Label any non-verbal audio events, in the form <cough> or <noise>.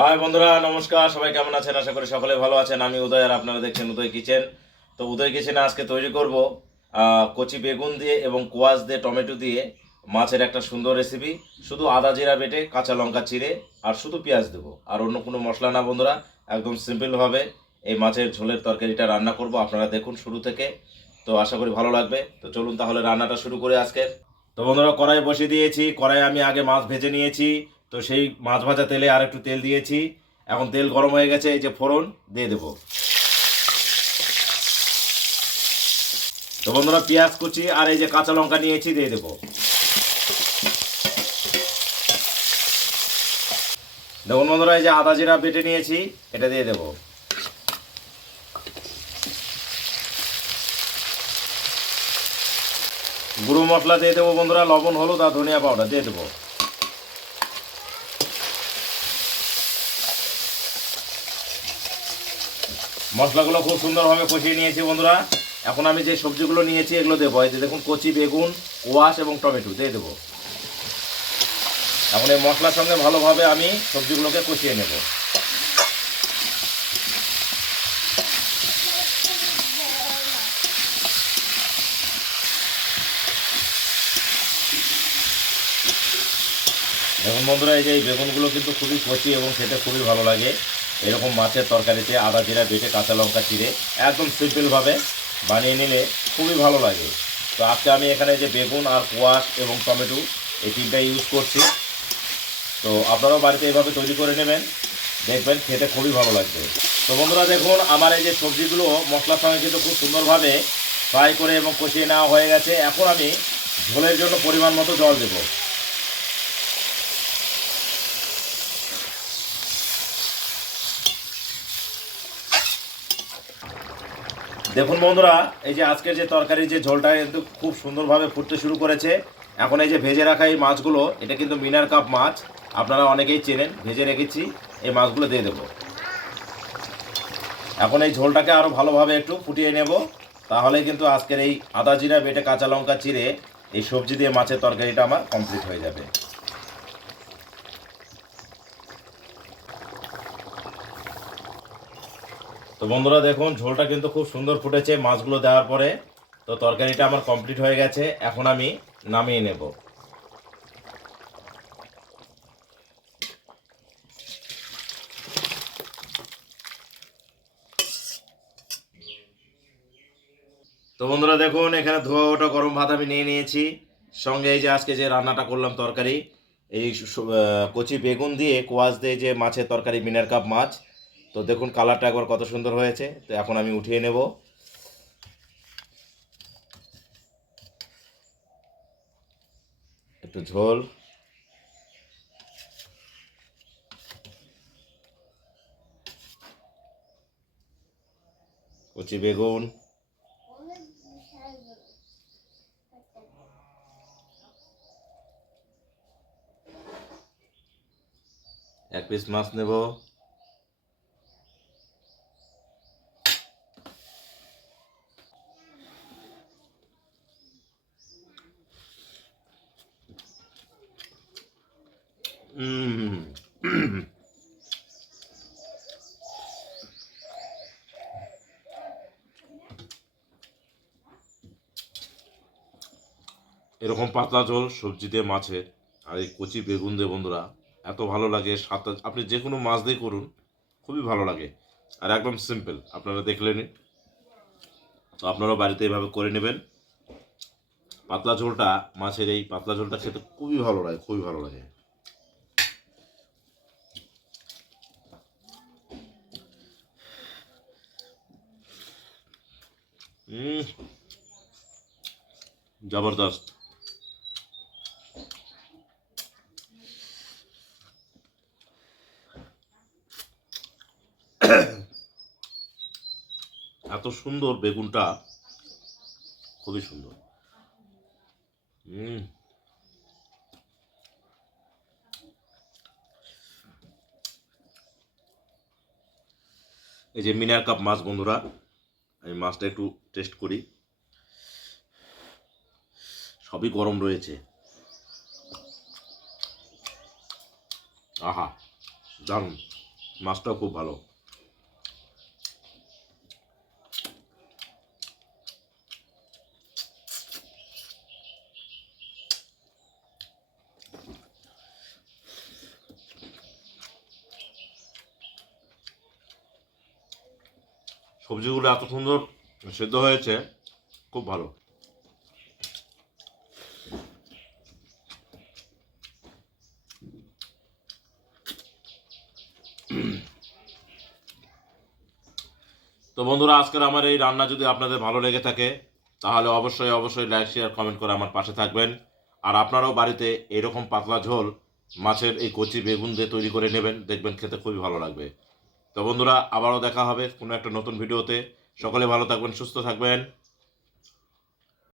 High বন্ধুরা, নমস্কার, সবাই কেমন আছেন? আশা করি সকলে ভালো আছেন। আমি উদয় আর আপনারা দেখছেন উদয় কিচেন। তো উদয় কিচেনে আজকে তৈরি করব কচি বেগুন দিয়ে এবং কোয়াশ দিয়ে, টমেটো দিয়ে মাছের একটা সুন্দর রেসিপি শুধু আদা জিরা বেটে কাঁচা লঙ্কা চিড়ে আর শুধু পেঁয়াজ দেবো। আর অন্য কোনো মশলা না বন্ধুরা, একদম সিম্পলভাবে এই মাছের ঝোলের তরকারিটা রান্না করব। আপনারা দেখুন শুরু থেকে। তো আশা করি ভালো লাগবে। তো চলুন তাহলে রান্নাটা শুরু করে আজকের। তো বন্ধুরা কড়াই বসিয়ে দিয়েছি। কড়াই আমি আগে মাছ ভেজে নিয়েছি। তো সেই মাছ ভাজা তেলে আর একটু তেল দিয়েছি। এখন তেল গরম হয়ে গেছে, এই যে ফোড়ন দিয়ে দেবো। তো বন্ধুরা, পেঁয়াজ কুচি আর এই যে কাঁচা লঙ্কা নিয়েছি দিয়ে দেবো। দেখুন বন্ধুরা, এই যে আদা জিরা বেটে নিয়েছি, এটা দিয়ে দেবো। গুঁড়ো মশলা দিয়ে দেবো বন্ধুরা, লবণ, হলুদ আর ধনিয়া পাউডার দিয়ে দেবো। মশলাগুলো খুব সুন্দরভাবে কষিয়ে নিয়েছি বন্ধুরা। এখন আমি যে সবজিগুলো নিয়েছি এগুলো দেবো। এই যে দেখুন, কচি, বেগুন কোয়াশ এবং টমেটো, দিয়ে দেবো। এখন এই মশলার সঙ্গে ভালোভাবে আমি সবজিগুলোকে কষিয়ে নেব। দেখুন বন্ধুরা, এই যে এই বেগুনগুলো কিন্তু খুবই কচি এবং খেতে খুবই ভালো লাগে। এরকম মাছের তরকারিতে আদা জিরা, বেটে, কাঁচা লঙ্কা, চিড়ে একদম সিম্পলভাবে বানিয়ে নিলে খুবই ভালো লাগে। তো আজকে আমি এখানে যে বেগুন আর কোয়াশ এবং টমেটো এই তিনটা ইউজ করছি। তো আপনারাও বাড়িতে এভাবে তৈরি করে নেবেন। দেখবেন খেতে খুবই ভালো লাগবে। তো বন্ধুরা দেখুন, আমার এই যে সবজিগুলো মশলার সঙ্গে কিন্তু খুব সুন্দরভাবে ফ্রাই করে এবং কষিয়ে নেওয়া হয়ে গেছে। এখন আমি ঝোলের জন্য পরিমাণ মতো জল দেবো। দেখুন বন্ধুরা, এই যে আজকের যে তরকারির যে ঝোলটা কিন্তু খুব সুন্দরভাবে ফুটতে শুরু করেছে। এখন এই যে ভেজে রাখা এই মাছগুলো, এটা কিন্তু মিনার কাপ মাছ, আপনারা অনেকেই চেনেন, ভেজে রেখেছি, এই মাছগুলো দিয়ে দেবো। এখন এই ঝোলটাকে আরও ভালোভাবে একটু ফুটিয়ে নেব, তাহলে কিন্তু আজকের এই আদা জিরা, বেটে কাঁচা লঙ্কা চিড়ে এই সবজি দিয়ে মাছের তরকারিটা আমার কমপ্লিট হয়ে যাবে। তো বন্ধুরা দেখুন, ঝোলটা কিন্তু খুব সুন্দর ফুটেছে মাছগুলো দেওয়ার পরে। তো তরকারিটা আমার কমপ্লিট হয়ে গেছে, এখন আমি নামিয়ে নেব। তো বন্ধুরা দেখুন, এখানে ধোয়া ওটা গরম ভাত আমি নিয়ে নিয়েছি। সঙ্গে এই যে আজকে যে রান্নাটা করলাম তরকারি, এই কচি বেগুন দিয়ে, কোয়াশ দিয়ে যে মাছের তরকারি, মিনার কাপ মাছ তো দেখুন কালারটা একবার কত সুন্দর হয়েছে। তো এখন আমি উঠিয়ে নেব। একটু ঝোল। কচি বেগুন। এক পিস মাছ নেব। <clears throat> এরকম পাতলা ঝোল, সবজি দিয়ে মাছের আর এই কচি বেগুন দিয়ে বন্ধুরা, এত ভালো লাগে সাতটা আপনি যে কোনো মাছ দিয়ে করুন, খুবই ভালো লাগে। আর একদম সিম্পল আপনারা দেখলেনই তো আপনারাও বাড়িতে এভাবে করে নেবেন। পাতলা ঝোলটা, মাছের এই পাতলা ঝোলটা খেতে খুবই ভালো লাগে, খুবই ভালো লাগে। জবরদস্ত। এত সুন্দর বেগুনটা। খুবই সুন্দর। হুম এই যে মিনার কাপ মাছ বন্ধুরা। আমি মাছটা একটু টেস্ট করি। সবই গরম রয়েছে। আহা দারুণ। মাছটাও খুব ভালো। সবজিগুলো এত সুন্দর সেদ্ধ হয়েছে, খুব ভালো। তো বন্ধুরা, আজকের আমার এই রান্না যদি আপনাদের ভালো লেগে থাকে, তাহলে অবশ্যই অবশ্যই লাইক শেয়ার কমেন্ট করে আমার পাশে থাকবেন। আর আপনারাও বাড়িতে এরকম পাতলা ঝোল, মাছের এই কচি বেগুন দিয়ে তৈরি করে নেবেন, দেখবেন খেতে খুবই ভালো লাগবে। তো বন্ধুরা আবারও দেখা হবে কোনো একটা নতুন ভিডিওতে। সকলে ভালো থাকবেন সুস্থ থাকবেন।